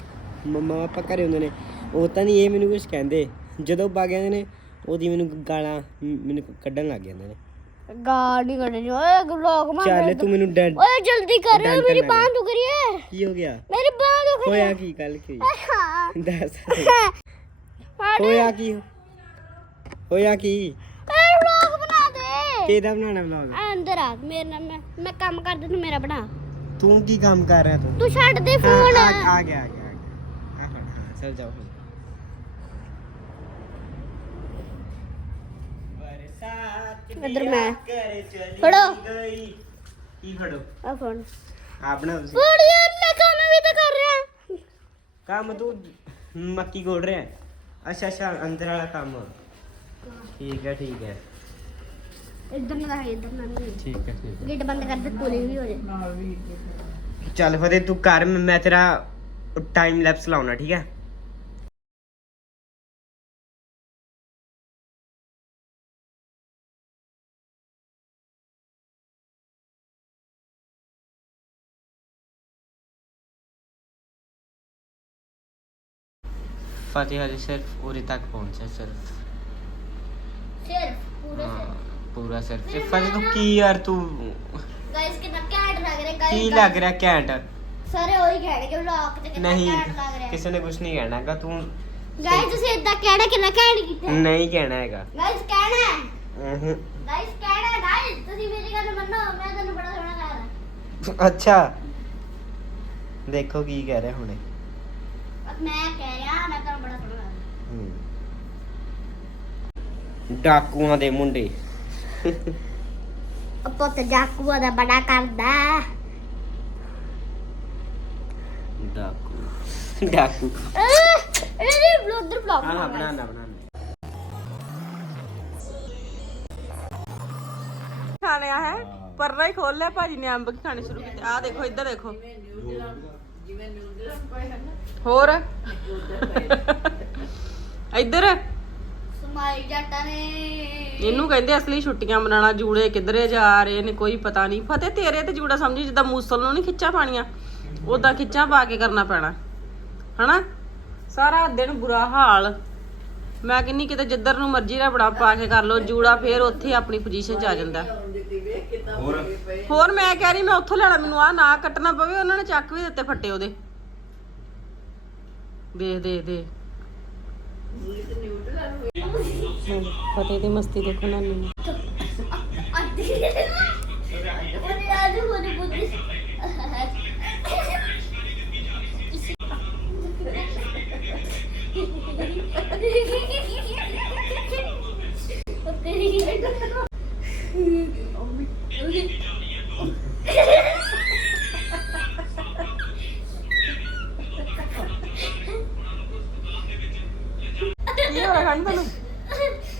ਮੰਮਾ ਪਾਪਾ ਘਰੇ ਹੁੰਦੇ ਨੇ ਉਹ ਤਾਂ ਨਹੀਂ ਇਹ ਮੈਨੂੰ ਕੁਝ ਕਹਿੰਦੇ। ਜਦੋਂ ਬਾ ਜਾਂਦੇ ਨੇ ਉਹਦੀ ਮੈਨੂੰ ਗਾਲਾਂ ਮੈਨੂੰ ਕੱਢਣ ਲੱਗ ਜਾਂਦੇ ਨੇ। ਗਾਲ ਨਹੀਂ ਕੱਢਣੀ ਓਏ ਵਲੌਗ ਮਾਰ ਚੱਲ ਤੂੰ ਮੈਨੂੰ ਡਰ ਓਏ ਜਲਦੀ ਕਰ ਡੰਡ ਮੇਰੀ ਲੱਗ ਬਾਂਹ ਦੁਖ ਰਹੀ ਹੈ। ਕੀ ਹੋ ਗਿਆ? ਮੇਰੀ ਬਾਂਹ ਦੁਖ ਰਹੀ ਹੋਇਆ ਕੀ? ਕੱਲ ਕੀ ਦੱਸ। ਹੋਇਆ ਕੀ? ਹੋਇਆ ਕੀ? ਓਏ ਵਲੌਗ ਬਣਾ ਦੇ। ਕਿਹਦਾ ਬਣਾਉਣਾ ਵਲੌਗ ਅੰਦਰ ਆ ਮੇਰੇ ਨਾਲ ਮੈਂ ਕੰਮ ਕਰਦਾ ਤੂੰ ਮੇਰਾ ਬਣਾ। ਤੂੰ ਕੀ ਕੰਮ ਕਰ ਰਿਹਾ ਤੂੰ? ਤੂੰ ਛੱਡ ਦੇ ਫੋਨ ਆ ਗਿਆ ਆ ਗਿਆ। ਹਾਂ ਹਾਂ ਹਾਂ ਜਾਓ ਹੁਣ ਇੱਧਰ ਮੈਂ ਫੜੋ। ਕੀ ਫੜੋ ਆ ਫੋਨ ਆ ਬਣਾਓ ਤੁਸੀਂ ਫੋੜ ਯਾਰ ਮੈਂ ਕੰਮ ਵੀ ਤਾਂ ਕਰ ਰਿਹਾ ਕੰਮ ਤੂੰ ਮੱਕੀ ਗੋੜ ਰਿਹਾ ਹੈ? ਅੱਛਾ ਅੱਛਾ ਅੰਦਰ ਵਾਲਾ ਕੰਮ ਠੀਕ ਹੈ ਠੀਕ ਹੈ ਇੱਧਰ ਨਾ ਹੈ ਇੱਧਰ ਨਾ ਨਹੀਂ ਠੀਕ ਹੈ ਠੀਕ ਗੇਟ ਬੰਦ ਕਰ ਦੇ ਕੂਲਿੰਗ ਵੀ ਹੋ ਹੈ ਚੱਲ ਫਤਿਹ ਤੂੰ ਕਰ ਮੈਂ ਤੇਰਾ ਟਾਈਮ ਲੈਪਸ ਲਾਉਣਾ ਠੀਕ ਹੈ ਫਤਿਹ ਹਜੇ ਸਿਰਫ ਉਰੇ ਤੱਕ ਪਹੁੰਚਿਆ ਸਿਰਫ ਸਿਰਫ ਪੂਰੇ ਹਾਂ ਪੂਰਾ ਸਿਰਫ ਤੇ ਫਤਿਹ ਤੂੰ ਕੀ ਯਾਰ ਤੂੰ ਗਾਇਸ ਕਿੰਨਾ ਘੈਂਟ ਲੱਗ ਰਿਹਾ ਕੀ ਗਾਇਸ ਲੱਗ ਰਿਹਾ ਘੈਂਟ ਸਾਰੇ ਉਹੀ ਕਹਿਣਗੇ ਵਲੌਗ ਤੇ ਕਿੰਨਾ ਨਹੀਂ ਘੈਂਟ ਲੱਗ ਰਿਹਾ ਕਿਸੇ ਨੇ ਕੁਝ ਨਹੀਂ ਕਹਿਣਾਗਾ ਤੂੰ ਗਾਇਸ ਤੁਸੀਂ ਇਦਾਂ ਕਹਿਣਾ ਕਿੰਨਾ ਘੈਂਟ ਕੀਤਾ ਨਹੀਂ ਕਹਿਣਾ ਹੈਗਾ ਗਾਇਸ ਕਹਿਣਾ ਹੈ ਅਹੰ। ਗਾਇਸ ਕਹਿਣਾ ਗਾਇਸ ਤੁਸੀਂ ਮੇਰੀ ਗੱਲ ਮੰਨੋ ਮੈਂ ਤੁਹਾਨੂੰ ਬੜਾ ਸੋਹਣਾ ਲੱਗਦਾ ਅੱਛਾ ਦੇਖੋ ਕੀ ਕਹਿ ਰਿਹਾ ਹੁਣੇ ਮੈਂ ਕਹਿ ਰਿਹਾ ਮੈਂ ਤੁਹਾਨੂੰ ਬੜਾ ਸੋਹਣਾ ਲੱਗਦਾ ਹਮ। ਡਾਕੂਆਂ ਦੇ ਮੁੰਡੇ। ਆਪਾਂ ਤੇ ਜਾਕੂਆ ਦਾ ਬੜਾ ਕਰਦਾ। ਡਾਕੂ। ਡਾਕੂ। ਇਹ ਬਲੌਗਰ ਬਲੌਗ ਹਾਂ ਹਾਂ ਬਣਾਣਾ ਬਣਾਣਾ ਖਾਣਿਆ ਹੈ? ਪਰਨਾ ਹੀ ਖੋਲ ਲਿਆ ਭਾਜੀ ਨੇ ਅੰਬ ਖਾਣੇ ਸ਼ੁਰੂ ਕੀਤੇ? ਆ ਦੇਖੋ ਇੱਧਰ ਦੇਖੋ। ਹੋਰ? ਇੱਧਰ। ਸਮਾਈ ਜੱਟਾਂ ਨੇ। ਇਹਨੂੰ ਕਹਿੰਦੇ ਅਸਲੀ ਛੁੱਟੀਆਂ ਮਨਾਣਾ ਜੂੜੇ ਕਿੱਧਰੇ ਜਾ ਰਹੇ ਨੇ ਕੋਈ ਪਤਾ ਨਹੀਂ। ਫਤਿਹ ਤੇਰੇ ਤੇ ਜੂੜਾ ਸਮਝੀ ਜਿੱਦਾਂ ਮੂਸਲ ਨੂੰ ਨਹੀਂ ਖਿੱਚਾਂ ਪਾਣੀਆਂ ਉਦਾਂ ਖਿੱਚਾਂ ਪਾ ਕੇ ਕਰਨਾ ਪੈਣਾ। ਹਨਾ? ਸਾਰਾ ਦਿਨ ਬੁਰਾ ਹਾਲ। ਮੈਂ ਕਿੰਨੀ ਕਿਤੇ ਜਿੱਧਰ ਨੂੰ ਮਰਜ਼ੀ ਰਬੜਾ ਪਾ ਕੇ ਕਰ ਲੋ ਜੂੜਾ ਫੇਰ ਉੱਥੇ ਆਪਣੀ ਪੋਜੀਸ਼ਨ 'ਚ ਆ ਜਾਂਦਾ। ਹੋਰ? ਮੈਂ ਕਹਿ ਰਹੀ ਮੈਂ ਉੱਥੋਂ ਲੈਣਾ ਮੈਨੂੰ ਆ ਨਾ ਕੱਟਣਾ ਪਵੇ ਉਹਨਾਂ ਨੇ ਚੱਕ ਵੀ ਦਿੱਤੇ ਫੱਟੇ ਉਹਦੇ। ਦੇ ਦੇ ਦੇ ਫਤਿਹ ਦੀ ਮਸਤੀ ਦੇਖੋ ਨਾਨੀ ਨੇ। ਅੱਧੀ ਉਹਨੇ ਅੱਜ ਹੋਣੀ ਬੁੱਧੀ ਕੀ ਹੋ ਰਿਹਾ ਖਾਣੀ ਤੁਹਾਨੂੰ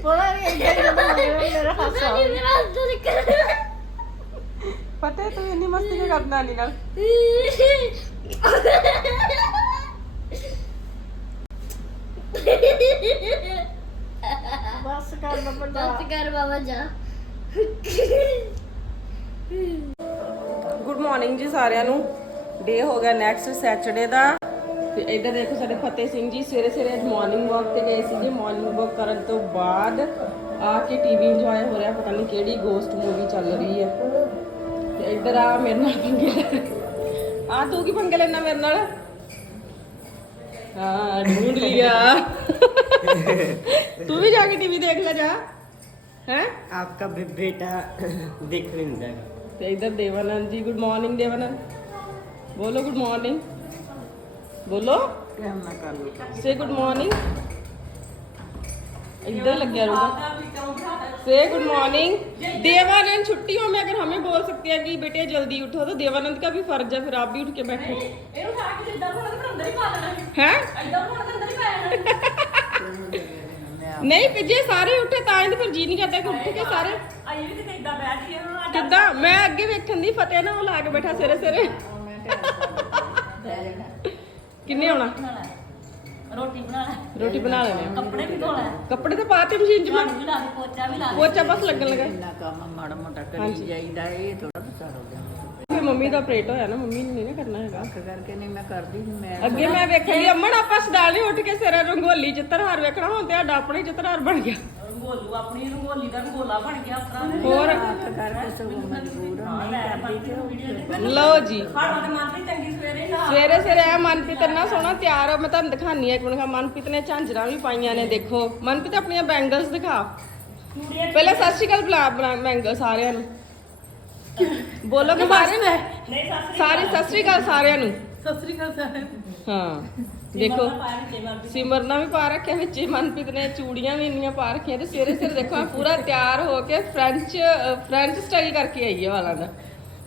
ਪਤਾ ਨਹੀਂ ਇੱਦਾਂ ਹੀ ਜਦੋਂ ਮੇਰਾ ਹਾਸਾ ਮੇਰਾ ਹੱਥ ਨਿਕਲ ਫਤਿਹ ਤੂੰ ਇੰਨੀ ਮਸਤੀ ਕਿਉਂ ਕਰਦਾ ਨਾਨੀ ਨਾਲ। ਬਸ ਕਰ ਬੱਬਾ ਬਸ ਕਰ ਬਾਬਾ ਜਾ। ਗੁੱਡ ਮਾਰਨਿੰਗ ਜੀ ਸਾਰਿਆਂ ਨੂੰ। ਡੇ ਹੋ ਗਿਆ ਨੈਕਸਟ ਸੈਚਰਡੇ ਦਾ। ਤੇ ਇੱਧਰ ਦੇਖੋ ਸਾਡੇ ਫਤਿਹ ਸਿੰਘ ਜੀ ਸਵੇਰੇ ਸਵੇਰੇ ਅੱਜ ਮਾਰਨਿੰਗ ਵਾਕ ਤੇ ਗਏ ਸੀ ਜੀ। ਮਾਰਨਿੰਗ ਵਾਕ ਕਰਨ ਤੋਂ ਬਾਅਦ ਆ ਕੇ ਟੀਵੀ ਇੰਜੋਏ ਹੋ ਰਿਹਾ। ਪਤਾ ਨਹੀਂ ਕਿਹੜੀ ਗੋਸਟ ਮੂਵੀ ਚੱਲ ਰਹੀ ਹੈ। ਇੱਧਰ ਆ ਮੇਰੇ ਨਾਲ ਪੰਗੇ ਆ ਤੂੰ ਕੀ ਪੰਗੇ ਲੈਣਾ ਮੇਰੇ ਨਾਲ ਹਾਂ ਢੂੰਡ ਲਿਆ ਤੂੰ ਵੀ ਜਾ ਕੇ ਟੀਵੀ ਦੇਖ ਲੈ ਜਾ ਹੈ आपका बे- बेटा देख नहीं रहा ਤੇ ਇਧਰ ਦੇਵਾਨੰਦ ਜੀ ਗੁੱਡ ਮਾਰਨਿੰਗ ਦੇਵਾਨੰਦ ਬੋਲੋ ਗੁੱਡ ਮਾਰਨਿੰਗ ਬੋਲੋ ਟਾਈਮ ਨਾ ਕਰ ਲੋ ਸੇ ਗੁੱਡ ਮਾਰਨਿੰਗ इधर लग गया रुको से गुड मॉर्निंग देवानंद छुट्टी हो में अगर हमें बोल सकते हैं कि बेटे जल्दी उठो तो देवानंद का भी फर्ज है फिर आप भी उठ के बैठो हैं ਨਹੀਂ ਫਿਰ ਜੇ ਸਾਰੇ ਉੱਠੇ ਤਾਂ ਹੀ ਤਾਂ ਫਿਰ ਜੀ ਨਹੀਂ ਕਰਦਾ ਕਿ ਉੱਠ ਕੇ ਸਾਰੇ ਕਿੱਦਾਂ ਮੈਂ ਅੱਗੇ ਵੇਖਣ ਦੀ ਫਤਿਹ ਨਾ ਉਹ ਲਾ ਕੇ ਬੈਠਾ ਸਿਰੇ ਸਿਰੇ ਕਿੰਨੇ ਆਉਣਾ ਰੋਟੀ ਬਣਾ ਲੈ। ਰੋਟੀ ਬਣਾ ਲੈਣੇ ਆ। ਕੱਪੜੇ ਵੀ ਧੋ ਲੈ। ਕੱਪੜੇ ਤਾਂ ਪਾਤੇ ਮਸ਼ੀਨ 'ਚ ਮੈਂ ਝਾੜੂ ਵੀ ਲਾ ਦੇ ਪੋਚਾ ਵੀ ਲਾ ਦੇ ਪੋਚਾ ਬਸ ਲੱਗਣ ਲੱਗਾ। ਇੰਨਾ ਕੰਮ ਮਾੜਾ ਮੋਟਾ ਕਰੀ ਜਾਈਦਾ ਇਹ ਥੋੜਾ ਵਿਚਾਰ ਹੋ ਗਿਆ। ਫਿਰ ਮੰਮੀ ਦਾ ਆਪਰੇਟ ਹੋਇਆ ਨਾ ਮੰਮੀ ਨੇ ਨਹੀਂ ਨਾ ਕਰਨਾ ਹੈਗਾ। ਅੱਖ ਕਰਕੇ ਨਹੀਂ ਮੈਂ ਕਰਦੀ ਨੀ, ਮੈਂ ਅੱਗੇ ਮੈਂ ਵੇਖਿਆ ਅਮਨ ਆਪਾਂ ਸਦਾਲੇ ਉੱਠ ਕੇ ਸਿਰੇ ਰੰਗੋਲੀ ਚਿੱਤਰਹਾਰ ਵੇਖਣਾ ਹੁਣ ਤੇ ਸਾਡਾ ਆਪਣਾ ਹੀ ਚਿੱਤਰਹਾਰ ਬਣ ਗਿਆ। ਰੰਗੋਲੂ ਆਪਣੀ ਰੰਗੋਲੀ ਦਾ ਰੰਗੋਲਾ ਬਣ ਗਿਆ ਉਤਰਾ ਹੋਰ? ਲਓ ਜੀ। ਸਾਡਾ ਤੇ ਮਾਤਰੀ ਚੰਗੀ ਸਵੇਰੇ ਨਾ ਸਵੇਰੇ ਸਵੇਰੇ ਆ ਮਨਪ੍ਰੀਤ ਇੰਨਾ ਸੋਹਣਾ ਤਿਆਰ ਆ ਮੈਂ ਤੁਹਾਨੂੰ ਦਿਖਾਨੀ ਆ ਇੱਕ ਮਿੰਟ ਮਨਪ੍ਰੀਤ ਨੇ ਝਾਂਜਰਾਂ ਵੀ ਪਾਈਆਂ ਨੇ ਦੇਖੋ। ਮਨਪ੍ਰੀਤ ਆਪਣੀਆਂ ਬੈਂਗਲਸ ਦਿਖਾ। ਪਹਿਲਾਂ ਸਤਿ ਸ਼੍ਰੀ ਅਕਾਲ ਬੁਲਾ ਬੁਲਾ ਬੈਂਗਲ ਸਾਰਿਆਂ ਨੂੰ। ਬੋਲੋ ਕਿ ਸਾਰੇ ਨਹੀਂ ਸਾਰੇ ਸਤਿ ਸ਼੍ਰੀ ਅਕਾਲ ਸਾਰਿਆਂ ਨੂੰ। ਸਤਿ ਸ੍ਰੀ ਅਕਾਲ ਸਾਰੇ ਹਾਂ। ਦੇਖੋ ਸਿਮਰਨਾ ਵੀ ਪਾ ਰੱਖਿਆ ਵਿੱਚ ਮਨਪ੍ਰੀਤ ਨੇ ਚੂੜੀਆਂ ਵੀ ਇੰਨੀਆਂ ਪਾ ਰੱਖੀਆਂ ਤੇ ਸਵੇਰੇ ਸਵੇਰੇ ਦੇਖੋ ਪੂਰਾ ਤਿਆਰ ਹੋ ਕੇ ਫ੍ਰੈਂਚ ਫ੍ਰੈਂਚ ਸਟਾਈਲ ਕਰਕੇ ਆਈ ਹੈ ਵਾਲਾਂ ਦਾ।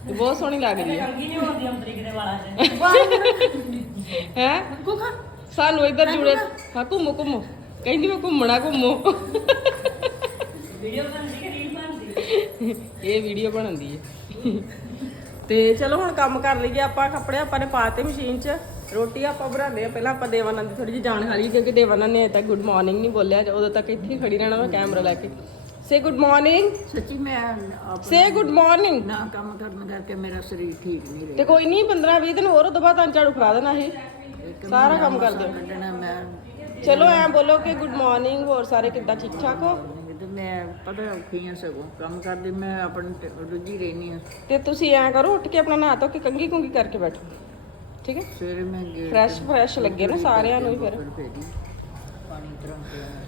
ਤੇ ਬਹੁਤ ਸੋਹਣੀ ਲੱਗਦੀ ਹੈ ਚੰਗੀ ਨਹੀਂ ਹੁੰਦੀ ਅੰਤਰੀ ਕਿਤੇ ਵਾਲਾ ਚ। (laughs) ਹੈ? ਸਾਨੂੰ ਇੱਧਰ ਜੁੜੇ ਹਾਂ ਘੁੰਮੋ ਘੁੰਮੋ। ਕਹਿੰਦੀ ਮੈਂ ਘੁੰਮਣਾ ਘੁੰਮੋ। ਵੀਡੀਓ ਬਣਦੀ ਕਿ ਰੀਲ ਬਣਦੀ? ਇਹ ਵੀਡੀਓ ਬਣਾਉਂਦੀ ਹੈ ਤੇ ਚਲੋ ਹੁਣ ਕੰਮ ਕਰ ਲਈਏ ਆਪਾਂ ਕੱਪੜੇ ਆਪਾਂ ਨੇ ਪਾਤੇ ਮਸ਼ੀਨ 'ਚ। ਰੋਟੀ ਆਪਾਂ ਬਣਾਉਂਦੇ ਆ ਪਹਿਲਾਂ ਆਪਾਂ ਦੇਵਾਨੰਦ ਦੀ ਥੋੜੀ ਜਿਹੀ ਜਾਣ ਖਾ ਲਈ ਕਿਉਂਕਿ ਦੇਵਾਨੰਦ ਨੇ ਅਜੇ ਤੱਕ ਗੁੱਡ ਮਾਰਨਿੰਗ ਨਹੀਂ ਬੋਲਿਆ ਉਦੋਂ ਤੱਕ ਇੱਥੇ ਹੀ ਖੜੀ ਰਹਿਣਾ ਮੈਂ ਕੈਮਰਾ ਲੈ ਕੇ। ਸੇ ਗੁੱਡ ਮਾਰਨਿੰਗ ਸੱਚੀ ਮੈਂ ਆਪ ਸੇ ਗੁੱਡ ਮਾਰਨਿੰਗ ਨਾ ਕੰਮ ਕਰਨ ਕਰਕੇ ਮੇਰਾ ਸਰੀਰ ਠੀਕ ਨਹੀਂ ਰਿਹਾ। ਤੇ ਕੋਈ ਨਹੀਂ 15 20 ਦਿਨ ਹੋਰ ਉਦੋਂ ਬਾਅਦ ਤਾਂ ਝਾੜੂ ਫੜਾ ਦੇਣਾ ਇਹ। ਸਾਰਾ ਕੰਮ ਕਰ ਦਿਓ ਕੱਢਣਾ ਮੈਂ। ਚਲੋ ਐ ਬੋਲੋ ਕਿ ਗੁੱਡ ਮਾਰਨਿੰਗ ਹੋਰ ਸਾਰੇ ਕਿੱਦਾਂ ਠੀਕ ਠਾਕ ਹੋ? ਤੇ ਮੈਂ ਪਤਾ ਔਖੀ ਆ ਸਗੋਂ ਕੰਮ ਕਰਦੀ ਮੈਂ ਆਪਣੀ ਤੇ ਰੁੱਝੀ ਰਹਿਨੀ ਆ। ਤੇ ਤੁਸੀਂ ਐ ਕਰੋ ਉੱਠ ਕੇ ਆਪਣਾ ਨਹਾ ਧੋ ਕੇ ਕੰਗੀ ਕੁੰਗੀ ਕਰਕੇ ਬੈਠੋ। ਠੀਕ ਹੈ? ਸਵੇਰੇ ਮੈਂ ਗੇਟ ਫਰੈਸ਼ ਫਰੈਸ਼ ਲੱਗੇ ਨਾ ਸਾਰਿਆਂ ਨੂੰ ਹੀ ਫਿਰ। ਪਾਣੀ ਤਰ੍ਹਾਂ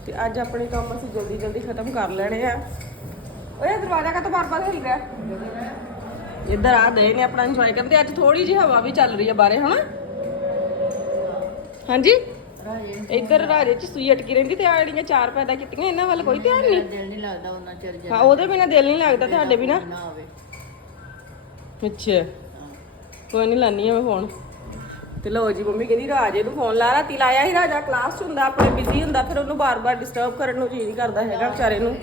ਤੇ ਅੱਜ ਆਪਣੇ ਕੰਮ ਅਸੀਂ ਜਲਦੀ ਜਲਦੀ ਖਤਮ ਕਰ ਲੈਣੇ ਆ। ਓਏ ਦਰਵਾਜ਼ਾ ਕਾ ਬਾਰ-ਬਾਰ ਹਿਲ ਰਿਹਾ? ਇੱਧਰ ਆ ਦੇ ਨੇ ਆਪਣਾ ਇੰਜੋਏ ਕਰਦੇ ਅੱਜ ਥੋੜੀ ਜਿਹੀ ਹਵਾ ਵੀ ਚੱਲ ਰਹੀ ਹੈ ਬਾਰੇ ਹਨਾ? ਹਾਂਜੀ? ਇੱਧਰ ਰਾਜੇ ਚ ਸੂਈ ਅਟਕੀ ਰਹਿੰਦੀ ਤੇ ਆ ਜਿਹੜੀਆਂ ਚਾਰ ਪੈਦਾ ਕੀਤੀਆਂ ਇਹਨਾਂ ਵੱਲ ਕੋਈ ਧਿਆਨ ਨਹੀਂ। ਦਿਲ ਨਹੀਂ ਲੱਗਦਾ ਉਹਨਾਂ ਚਿਰ ਹਾਂ ਉਹਦੇ ਬਿਨਾ ਦਿਲ ਨਹੀਂ ਲੱਗਦਾ ਤੁਹਾਡੇ ਬਿਨਾ। ਅੱਛਾ। ਕੋਈ ਨਹੀਂ ਲਾਨੀ ਆ ਮੈਂ ਫੋਨ ਤੇ ਲਓ ਜੀ ਮੰਮੀ ਕਹਿੰਦੀ ਰਾਜੇ ਨੂੰ ਫੋਨ ਲਾ ਰਾਤੀ ਲਾਇਆ ਸੀ ਰਾਜਾ ਕਲਾਸ 'ਚ ਹੁੰਦਾ ਆਪਣੇ ਬਿਜ਼ੀ ਹੁੰਦਾ ਫਿਰ ਉਹਨੂੰ ਬਾਰ-ਬਾਰ ਡਿਸਟਰਬ ਕਰਨ ਨੂੰ ਜੀ ਨਹੀਂ ਕਰਦਾ ਹੈਗਾ ਵਿਚਾਰੇ ਨੂੰ।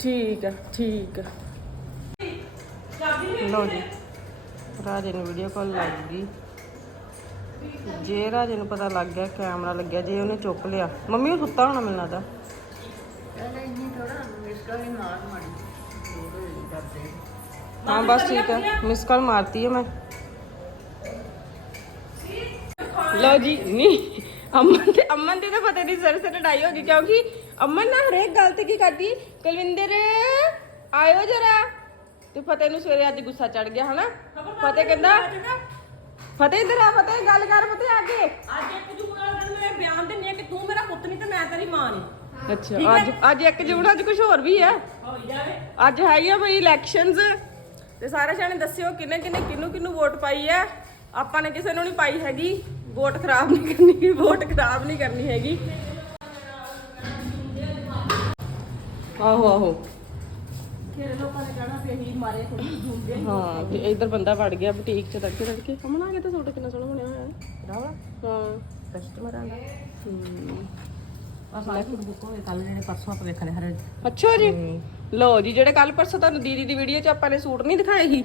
ਠੀਕ ਹੈ ਠੀਕ ਹੈ ਲਓ ਜੀ ਰਾਜੇ ਨੂੰ ਵੀਡੀਓ ਕਾਲ ਲੱਗ ਗਈ। ਜੇ ਰਾਜੇ ਨੂੰ ਪਤਾ ਲੱਗ ਗਿਆ ਕੈਮਰਾ ਲੱਗਿਆ ਜੇ ਉਹਨੇ ਚੁੱਕ ਲਿਆ। ਮੰਮੀ ਉਹ ਸੁੱਤਾ ਹੋਣਾ ਮੈਨੂੰ ਲੱਗਦਾ ਹੀ ਹਾਂ ਬਸ ਠੀਕ ਹੈ ਮਿਸ ਕਾਲ ਮਾਰਤੀ ਹੈ ਮੈਂ। ਲਓ ਜੀ ਨਹੀਂ ਅਮਨ ਤੇ ਅਮਨ ਦੀ ਤਾਂ ਪਤਾ ਨਹੀਂ ਸਰ ਸਰ ਲੜਾਈ ਹੋ ਗਈ ਕਿਉਂਕਿ ਅਮਨ ਨਾ ਹਰੇਕ ਗੱਲ ਤੇ ਕੀ ਕਰਦੀ? ਕੁਲਵਿੰਦਰ ਆਇਓ ਜਰਾ। ਤੇ ਫਤਿਹ ਨੂੰ ਸਵੇਰੇ ਅੱਜ ਗੁੱਸਾ ਚੜ ਗਿਆ ਹਨਾ? ਫਤਿਹ ਕਹਿੰਦਾ ਫਤਿਹ ਇੱਧਰ ਆ ਫਤਿਹ ਗੱਲ ਕਰ ਫਤਿਹ ਆ ਕੇ। ਅੱਜ ਇੱਕ ਜੂਨ ਵਾਲਾ ਦਿਨ ਮੈਂ ਬਿਆਨ ਦਿੰਨੀ ਆ ਕਿ ਤੂੰ ਮੇਰਾ ਪੁੱਤ ਨਹੀਂ ਤੇ ਮੈਂ ਤੇਰੀ ਮਾਂ ਨਹੀਂ। ਅੱਛਾ ਅੱਜ ਅੱਜ ਇੱਕ ਜੂਨ ਅੱਜ ਕੁਝ ਹੋਰ ਵੀ ਹੈ। ਹੋਈ ਜਾਵੇ। ਅੱਜ ਹੈ ਹੀ ਆ ਬਈ ਇਲੈਕਸ਼ਨਸ ਤੇ ਸਾਰੇ ਜਾਣੇ ਦੱਸਿਓ ਕਿੰਨੇ ਕਿੰਨੇ ਕਿੰਨੂੰ ਕਿੰਨੂੰ ਵੋਟ ਪਾਈ ਹੈ? ਆਪਾਂ ਨੇ ਕਿਸੇ ਨੂੰ ਨਹੀਂ ਪਾਈ ਹੈਗੀ। ਵੋਟ ਖਰਾਬ ਨਹੀਂ ਕਰਨੀ ਵੋਟ ਖਰਾਬ ਨਹੀਂ ਕਰਨੀ ਹੈਗੀ। ਆਹੋ ਆਹੋ। ਤੇਰੇ ਲੋਕਾਂ ਨੇ ਕਹਿਣਾ ਵੀ ਅਸੀਂ ਮਾਰੇ ਥੋੜੀ ਜੂੰਦੇ ਹਾਂ ਤੇ ਇੱਧਰ ਬੰਦਾ ਵੜ ਗਿਆ ਬੁਟੀਕ 'ਚ ਤੜਕੇ ਤੜਕੇ। ਆ ਗਿਆ ਤਾਂ ਸੂਟ ਕਿੰਨਾ ਸੋਹਣਾ ਬਣਿਆ ਹੋਇਆ ਹੈ। ਰਾਵਾ ਹਾਂ। ਕਸਟਮਰਾਂ ਦਾ ਹਰੇ। ਅੱਛਾ ਜੀ। ਲਓ ਜੀ ਜਿਹੜੇ ਕੱਲ ਪਰਸੋਂ ਤੁਹਾਨੂੰ ਦੀਦੀ ਦੀ ਵੀਡੀਓ 'ਚ ਆਪਾਂ ਨੇ ਸੂਟ ਨਹੀਂ ਦਿਖਾਏ ਸੀ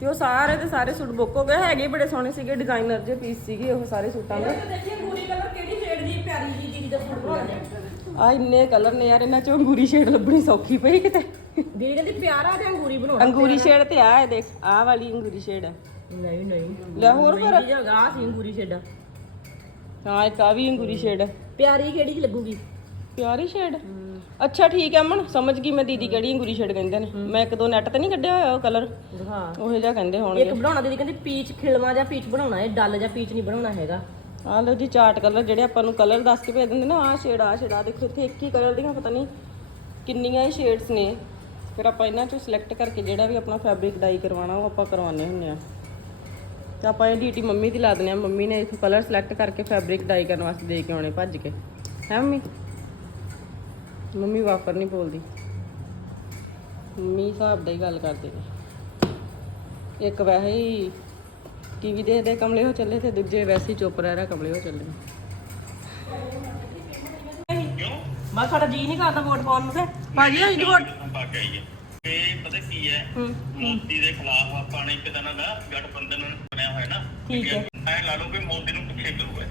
ਤੇ ਉਹ ਸਾਰੇ ਦੇ ਸਾਰੇ ਸੂਟ ਬੁੱਕ ਹੋ ਗਏ। ਹੈਗੇ ਬੜੇ ਸੋਹਣੇ ਸੀਗੇ ਡਿਜ਼ਾਈਨਰ ਜੇ ਪੀਸ ਸੀਗੇ ਉਹ ਸਾਰੇ ਸੂਟਾਂ ਦੇ। ਦੇਖੀਏ ਗੂਰੀ ਕਲਰ ਕਿਹੜੀ ਸ਼ੇਡ ਦੀ ਪਿਆਰੀ ਜੀ ਦੀਦੀ ਦਾ ਸੂਟ ਬਣਾਉਣਾ ਆ ਇੰਨੇ ਕਲਰ ਨੇ ਯਾਰ ਇਹਨਾਂ 'ਚੋਂ ਅੰਗੂਰੀ ਸ਼ੇਡ ਲੱਭਣੀ ਸੌਖੀ ਪਈ ਕਿਤੇ। ਦੀਦੀ ਕਹਿੰਦੀ ਪਿਆਰਾ ਤੇ ਅੰਗੂਰੀ ਬਣਾਉਣਾ ਅੰਗੂਰੀ ਸ਼ੇਡ ਤੇ ਆ ਇਹ ਦੇਖ ਆਹ ਵਾਲੀ ਅੰਗੂਰੀ ਸ਼ੇਡ ਹੈ ਨਹੀਂ ਨਹੀਂ। ਲੈ ਹੋਰ ਫਿਰ। ਜਗ੍ਹਾ ਸੀ ਅੰਗੂਰੀ ਸ਼ੇਡ ਹਾਂ ਇੱਕ ਆ ਵੀ ਅੰਗੂਰੀ ਸ਼ੇਡ ਪਿਆਰੀ ਕਿਹੜੀ ਚ ਲੱਗੂਗੀ? ਪਿਆਰੀ ਸ਼ੇਡ ਅੱਛਾ ਠੀਕ ਹੈ ਅਮਨ ਸਮਝ ਗਈ ਮੈਂ ਦੀਦੀ ਕਿਹੜੀ ਅੰਗੂਰੀ ਸ਼ੇਡ ਕਹਿੰਦੇ ਨੇ। ਮੈਂ ਇੱਕ ਦੋ ਨੈਟ ਤੇ ਨਹੀਂ ਕੱਢਿਆ ਹੋਇਆ ਉਹ ਕਲਰ ਦਿਖਾ ਉਹੋ ਜਿਹਾ ਕਹਿੰਦੇ ਹੋਣਗੇ। ਇੱਕ ਬਣਾਉਣਾ ਦੀਦੀ ਕਹਿੰਦੀ ਪੀਚ ਖਿਲਵਾ ਜਾਂ ਪੀਚ ਬਣਾਉਣਾ ਹੈ ਡੱਲ ਜਾਂ ਪੀਚ ਨਹੀਂ ਬਣਾਉਣਾ ਹੈਗਾ। ਆਹ ਲਓ ਜੀ ਚਾਰਟ ਕਲਰ ਜਿਹੜੇ ਆਪਾਂ ਨੂੰ ਕਲਰ ਦੱਸ ਕੇ ਭੇਜ ਦਿੰਦੇ ਨਾ ਆਹ ਸ਼ੇਡ ਆਹ ਸ਼ੇਡ ਆ ਦੇਖੋ ਇੱਥੇ ਇੱਕ ਹੀ ਕਲਰ ਦੀਆਂ ਪਤਾ ਨਹੀਂ ਕਿੰਨੀਆਂ ਹੀ ਸ਼ੇਡਸ ਨੇ। ਫਿਰ ਆਪਾਂ ਇਹਨਾਂ ਚੋਂ ਸਿਲੈਕਟ ਕਰਕੇ ਜਿਹੜਾ ਵੀ ਆਪਣਾ ਫੈਬਰਿਕ ਡਾਈ ਕਰਵਾਉਣਾ ਉਹ ਆਪਾਂ ਕਰਵਾਉਂਦੇ ਹੁੰਦੇ ਆ ਤੇ ਆਪਾਂ ਇਹ ਡੀਟੀ ਮੰਮੀ ਦੀ ਲਾ ਦਿੰਦੇ ਆ ਮੰਮੀ ਨੇ ਇਥੋਂ ਕਲਰ ਸਿਲੈਕਟ ਕਰਕੇ ਫੈਬਰਿਕ ਡਾਈ ਕਰਨ ਵਾਸਤੇ ਦੇ ਕੇ ਆਉਣੇ ਭੱਜ ਕੇ। ਹੈ ਮੰਮੀ? ਮੰਮੀ ਵਾਫਰ ਨਹੀਂ ਬੋਲਦੀ। ਮੰਮੀ ਹਿਸਾਬ ਦਾ ਹੀ ਗੱਲ ਕਰਦੇ ਨੇ। ਇੱਕ ਵੈਸੇ ਹੀ ਟੀਵੀ ਦੇਖਦੇ ਕਮਲੇ ਹੋ ਚੱਲੇ ਤੇ ਦੂਜੇ ਵੈਸੇ ਹੀ ਚੁੱਪ ਰਹਿ ਰਿਹਾ ਕਮਲੇ ਹੋ ਚੱਲੇ ਮੈਂ ਸਾਡਾ ਜੀ ਨਹੀਂ ਕਰਦਾ ਵੋਟ ਪਾਉਣ ਨੂੰ ਤੇ। ਭਾਜੀ ਹੋਈ ਵੋਟ ਪਾ ਕੇ ਆਈ ਹੈ ਤੇ ਪਤਾ ਕੀ ਹੈ? ਮੋਦੀ ਦੇ ਖਿਲਾਫ ਆਪਾਂ ਨੇ ਇੱਕ ਦਿਨ ਦਾ ਗਠਬੰਧਨ ਬਣਿਆ ਹੋਇਆ ਨਾ। ਠੀਕ ਹੈ। ਐ ਲਾ ਲਓ ਕਿ ਮੋਦੀ ਨੂੰ ਪਿੱਛੇ ਕਰੂਗਾ।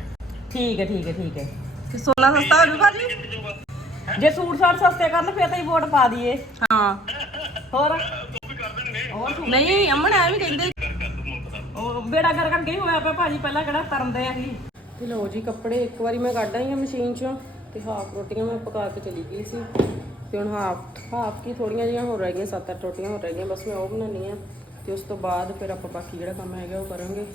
ਠੀਕ ਹੈ ਠੀਕ ਹੈ ਠੀਕ ਹੈ। ਤੇ ਸੋਨਾ ਸਸਤਾ ਹੋ ਜੂ ਭਾਜੀ। ਜਿੱਤ ਜਾਊਗਾ। ਜੇ ਸੂਟ ਸਾਟ ਸਸਤੇ ਕਰਨ ਫਿਰ ਤਾਂ ਹੀ ਵੋਟ ਪਾ ਦਈਏ। ਹਾਂ। ਹੋਰ? ਉਹ ਵੀ ਕਰ ਦੇਣਗੇ ਨਹੀਂ ਅਮਨ ਐ ਵੀ ਕਹਿੰਦੇ ਉਹ ਬੇੜਾ ਕਰ ਕਰਕੇ ਹੀ ਹੋਇਆ ਪਿਆ ਭਾਜੀ? ਪਹਿਲਾਂ ਕਿਹੜਾ ਤਰਨਦੇ ਆ ਅਸੀਂ ਤੇ ਲਓ ਜੀ ਕੱਪੜੇ ਇੱਕ ਵਾਰੀ ਮੈਂ ਕੱਢ ਆਈ ਹਾਂ ਮਸ਼ੀਨ ਚੋਂ ਤੇ ਹਾਫ ਰੋਟੀਆਂ ਮੈਂ ਪਕਾ ਕੇ ਚਲੀ ਗਈ ਸੀ। ਤੇ ਹੁਣ ਹਾਫ ਹਾਫ ਕੀ ਥੋੜੀਆਂ ਜਿਹੀਆਂ ਹੋਰ ਰਹਿ ਗਈਆਂ ਸੱਤ ਅੱਠ ਰੋਟੀਆਂ ਹੋਰ ਰਹਿ ਗਈਆਂ ਬਸ ਮੈਂ ਉਹ ਬਣਾਉਣੀ ਆ। ਤੇ ਉਸ ਤੋਂ ਬਾਅਦ ਫਿਰ ਆਪਾਂ ਬਾਕੀ ਜਿਹੜਾ ਕੰਮ ਹੈਗਾ ਉਹ ਕਰਾਂਗੇ।